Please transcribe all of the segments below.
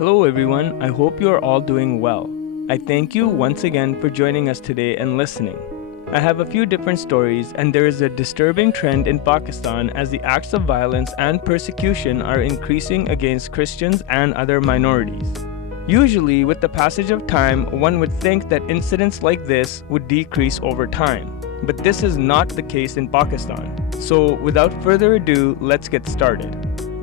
Hello everyone, I hope you are all doing well. I thank you once again for joining us today and listening. I have a few different stories, and there is a disturbing trend in Pakistan as the acts of violence and persecution are increasing against Christians and other minorities. Usually, with the passage of time, one would think that incidents like this would decrease over time. But this is not the case in Pakistan. So, without further ado, let's get started.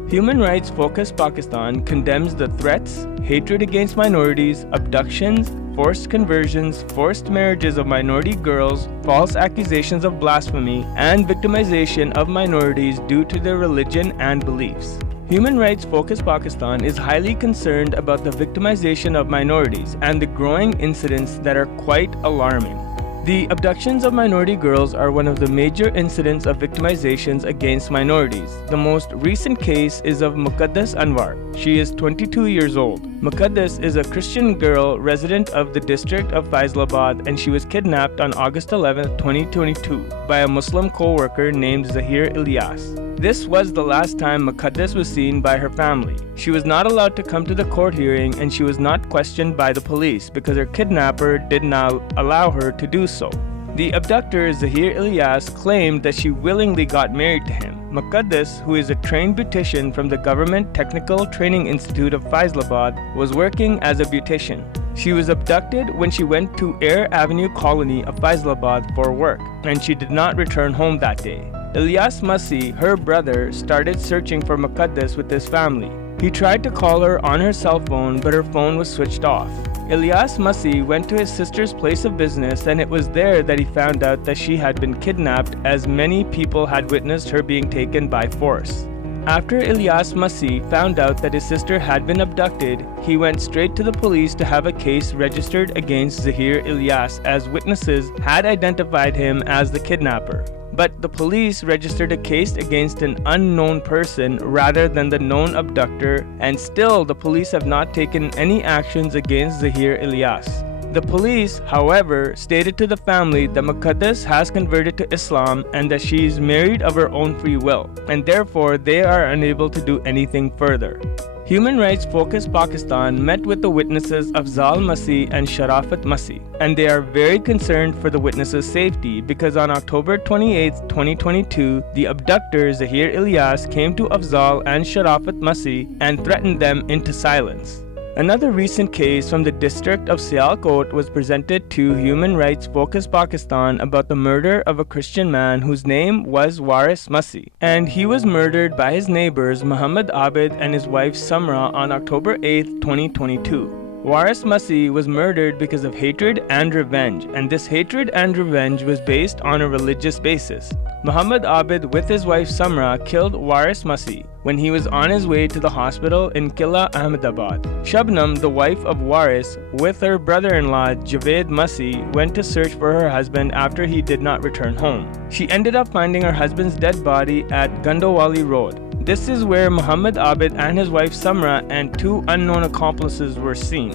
Human Rights Focus Pakistan condemns the threats, hatred against minorities, abductions, forced conversions, forced marriages of minority girls, false accusations of blasphemy, and victimization of minorities due to their religion and beliefs. Human Rights Focus Pakistan is highly concerned about the victimization of minorities and the growing incidents that are quite alarming. The abductions of minority girls are one of the major incidents of victimizations against minorities. The most recent case is of Muqaddas Anwar. She is 22 years old. Muqaddas is a Christian girl resident of the district of Faisalabad, and she was kidnapped on August 11, 2022 by a Muslim co-worker named Zahir Ilyas. This was the last time Muqaddas was seen by her family. She was not allowed to come to the court hearing, and she was not questioned by the police because her kidnapper did not allow her to do so. The abductor, Zahir Ilyas, claimed that she willingly got married to him. Muqaddas, who is a trained beautician from the Government Technical Training Institute of Faisalabad, was working as a beautician. She was abducted when she went to Air Avenue colony of Faisalabad for work, and she did not return home that day. Ilyas Masih, her brother, started searching for Muqaddas with his family. He tried to call her on her cell phone, but her phone was switched off. Ilyas Masih went to his sister's place of business, and it was there that he found out that she had been kidnapped, as many people had witnessed her being taken by force. After Ilyas Masih found out that his sister had been abducted, he went straight to the police to have a case registered against Zahir Ilyas, as witnesses had identified him as the kidnapper. But the police registered a case against an unknown person rather than the known abductor, and still the police have not taken any actions against Zahir Ilyas. The police, however, stated to the family that Muqaddas has converted to Islam and that she is married of her own free will, and therefore they are unable to do anything further. Human Rights Focus Pakistan met with the witnesses Afzal Masih and Sharafat Masih, and they are very concerned for the witnesses' safety because on October 28, 2022, the abductor Zahir Ilyas came to Afzal and Sharafat Masih and threatened them into silence. Another recent case from the district of Sialkot was presented to Human Rights Focus Pakistan about the murder of a Christian man whose name was Waris Masih, and he was murdered by his neighbors Muhammad Abid and his wife Samra on October 8, 2022. Waris Masih was murdered because of hatred and revenge, and this hatred and revenge was based on a religious basis. Muhammad Abid with his wife Samra killed Waris Masih when he was on his way to the hospital in Qilla Ahmedabad. Shabnam, the wife of Waris, with her brother-in-law Javed Masih, went to search for her husband after he did not return home. She ended up finding her husband's dead body at Gandawali Road. This is where Muhammad Abid and his wife Samra and two unknown accomplices were seen.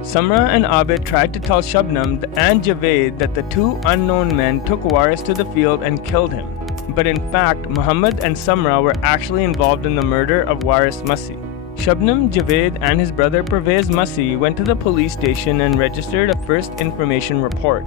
Samra and Abid tried to tell Shabnam and Javed that the two unknown men took Waris to the field and killed him. But in fact, Muhammad and Samra were actually involved in the murder of Waris Masih. Shabnam, Javed, and his brother Pervez Masih went to the police station and registered a first information report.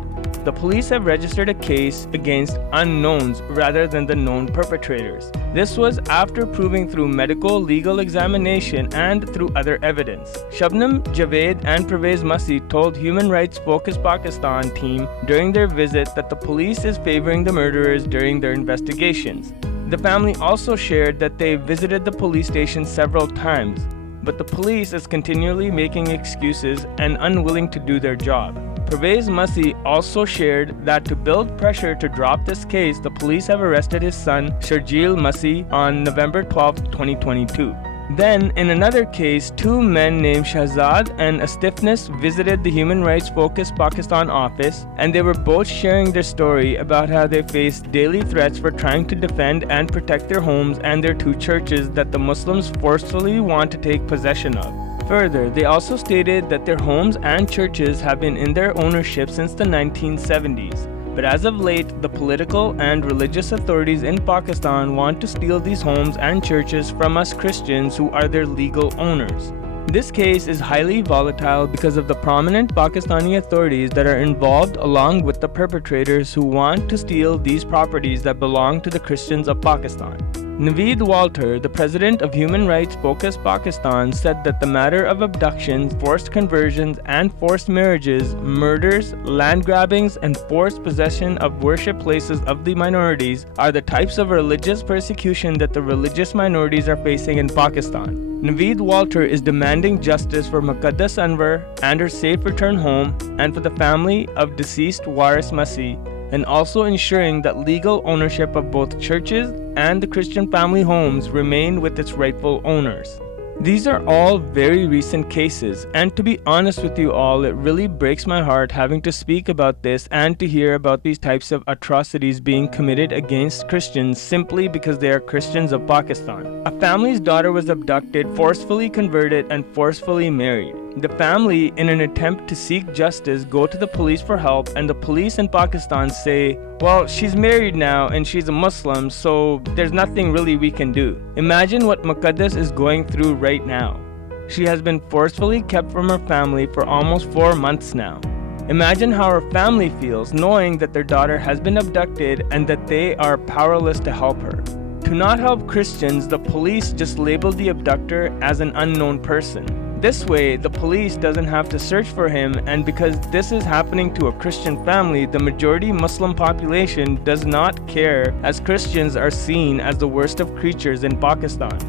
The police have registered a case against unknowns rather than the known perpetrators. This was after proving through medical legal examination and through other evidence. Shabnam, Javed, and Pervez Masih told Human Rights Focus Pakistan team during their visit that the police is favoring the murderers during their investigations. The family also shared that they visited the police station several times, but the police is continually making excuses and unwilling to do their job. Pervez Masih also shared that to build pressure to drop this case, the police have arrested his son, Sharjeel Masih, on November 12, 2022. Then, in another case, two men named Shahzad and Astifness visited the Human Rights Focus Pakistan office, and they were both sharing their story about how they faced daily threats for trying to defend and protect their homes and their two churches that the Muslims forcefully want to take possession of. Further, they also stated that their homes and churches have been in their ownership since the 1970s. But as of late, the political and religious authorities in Pakistan want to steal these homes and churches from us Christians who are their legal owners. This case is highly volatile because of the prominent Pakistani authorities that are involved along with the perpetrators who want to steal these properties that belong to the Christians of Pakistan. Naveed Walter, the president of Human Rights Focus Pakistan, said that the matter of abductions, forced conversions, and forced marriages, murders, land grabbings, and forced possession of worship places of the minorities are the types of religious persecution that the religious minorities are facing in Pakistan. Naveed Walter is demanding justice for Muqaddas Anwar and her safe return home, and for the family of deceased Waris Masih, and also ensuring that legal ownership of both churches and the Christian family homes remain with its rightful owners. These are all very recent cases, and to be honest with you all, it really breaks my heart having to speak about this and to hear about these types of atrocities being committed against Christians simply because they are Christians of Pakistan. A family's daughter was abducted, forcefully converted, and forcefully married. The family, in an attempt to seek justice, go to the police for help, and the police in Pakistan say, well, she's married now and she's a Muslim, so there's nothing really we can do. Imagine what Muqaddas is going through right now. She has been forcefully kept from her family for almost 4 months now. Imagine how her family feels knowing that their daughter has been abducted and that they are powerless to help her. To not help Christians, the police just label the abductor as an unknown person. This way, the police doesn't have to search for him, and because this is happening to a Christian family, the majority Muslim population does not care, as Christians are seen as the worst of creatures in Pakistan.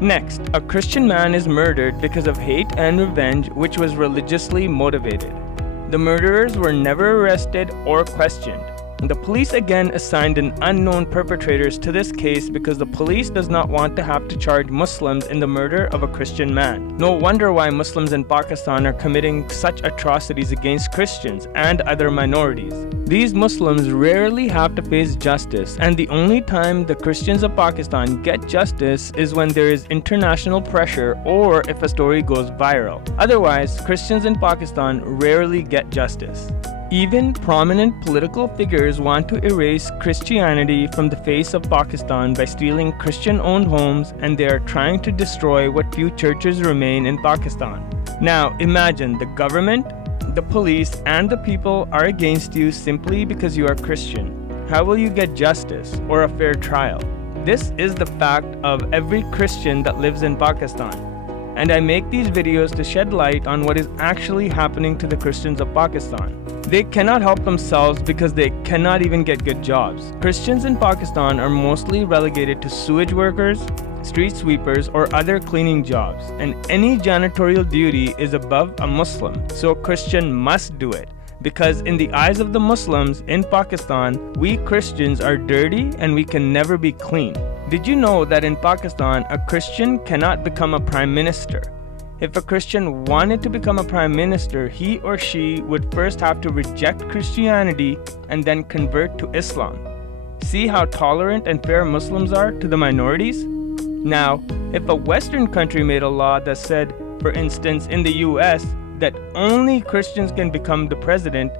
Next, a Christian man is murdered because of hate and revenge, which was religiously motivated. The murderers were never arrested or questioned. The police again assigned an unknown perpetrators to this case because the police does not want to have to charge Muslims in the murder of a Christian man. No wonder why Muslims in Pakistan are committing such atrocities against Christians and other minorities. These Muslims rarely have to face justice, and the only time the Christians of Pakistan get justice is when there is international pressure or if a story goes viral. Otherwise, Christians in Pakistan rarely get justice. Even prominent political figures want to erase Christianity from the face of Pakistan by stealing Christian-owned homes, and they are trying to destroy what few churches remain in Pakistan. Now, imagine the government, the police, and the people are against you simply because you are Christian. How will you get justice or a fair trial? This is the fact of every Christian that lives in Pakistan. And I make these videos to shed light on what is actually happening to the Christians of Pakistan. They cannot help themselves because they cannot even get good jobs. Christians in Pakistan are mostly relegated to sewage workers, street sweepers, or other cleaning jobs, and any janitorial duty is above a Muslim, so a Christian must do it. Because in the eyes of the Muslims in Pakistan, we Christians are dirty and we can never be clean. Did you know that in Pakistan, a Christian cannot become a prime minister? If a Christian wanted to become a prime minister, he or she would first have to reject Christianity and then convert to Islam. See how tolerant and fair Muslims are to the minorities? Now, if a Western country made a law that said, for instance, in the US, that only Christians can become the president,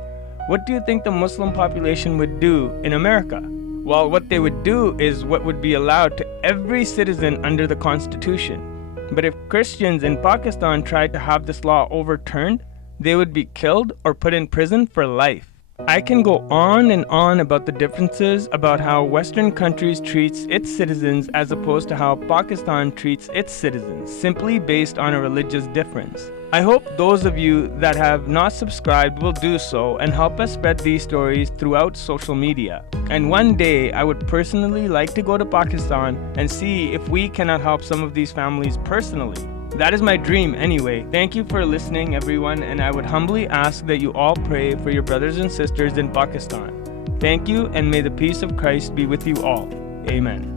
what do you think the Muslim population would do in America? Well, what they would do is what would be allowed to every citizen under the Constitution. But if Christians in Pakistan tried to have this law overturned, they would be killed or put in prison for life. I can go on and on about the differences about how Western countries treats its citizens as opposed to how Pakistan treats its citizens, simply based on a religious difference. I hope those of you that have not subscribed will do so and help us spread these stories throughout social media. And one day, I would personally like to go to Pakistan and see if we cannot help some of these families personally. That is my dream anyway. Thank you for listening, everyone, and I would humbly ask that you all pray for your brothers and sisters in Pakistan. Thank you, and may the peace of Christ be with you all. Amen.